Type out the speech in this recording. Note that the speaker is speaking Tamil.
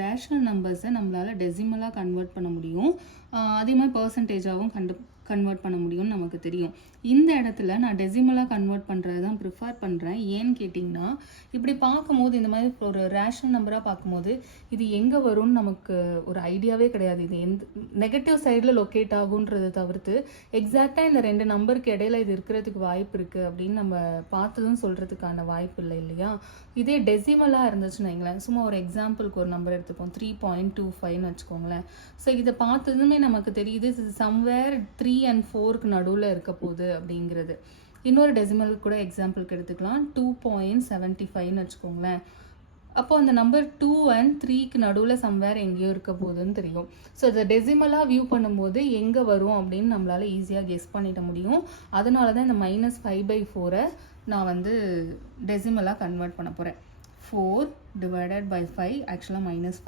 ரேஷனல் நம்பர்ஸை நம்மளால் டெசிமலாக கன்வெர்ட் பண்ண முடியும். அதே மாதிரி பர்சன்டேஜாகவும் கன்வெர்ட் பண்ண முடியும்னு நமக்கு தெரியும். இந்த இடத்துல நான் டெசிமலாக கன்வெர்ட் பண்ணுறது தான் ப்ரிஃபர் பண்ணுறேன். ஏன்னு கேட்டிங்கன்னா, இப்படி பார்க்கும்போது இந்த மாதிரி ஒரு ரேஷனல் நம்பராக பார்க்கும்போது இது எங்கே வரும்னு நமக்கு ஒரு ஐடியாவே கிடையாது. இது எந்த நெகட்டிவ் சைடில் லொக்கேட் ஆகுன்றதை தவிர்த்து எக்ஸாக்டாக இந்த 2 நம்பருக்கு இடையில இது இருக்கிறதுக்கு வாய்ப்பு இருக்குது அப்படின்னு நம்ம பார்த்ததும் சொல்கிறதுக்கான வாய்ப்பு இல்லை இல்லையா? இதே டெசிமலாக இருந்துச்சுன்னு வைங்களேன், சும்மா ஒரு எக்ஸாம்பிளுக்கு ஒரு நம்பர் எடுத்துப்போம், 3.25ன்னு வச்சுக்கோங்களேன். ஸோ இதை பார்த்ததுமே நமக்கு தெரியுது இது சம்வேர் 3 and 4க்கு நடுவில் இருக்க போகுது அப்படிங்கிறது. இன்னொரு டெசிமல் கூட எக்ஸாம்பிளுக்கு எடுத்துக்கலாம், 2.75ன்னு வச்சுக்கோங்களேன். அப்போ அந்த நம்பர் 2 and 3க்கு நடுவில் சம்வேர் எங்கேயோ இருக்க போகுதுன்னு தெரியும். ஸோ இதை டெசிமலாக வியூ பண்ணும்போது எங்கே வரும் அப்படின்னு நம்மளால் ஈஸியாக கெஸ் பண்ணிட முடியும். அதனால தான் இந்த -5/4 நான் வந்து டெசிமலாக கன்வெர்ட் பண்ண போகிறேன். 4 divided by 5 ஆக்சுவலாக -5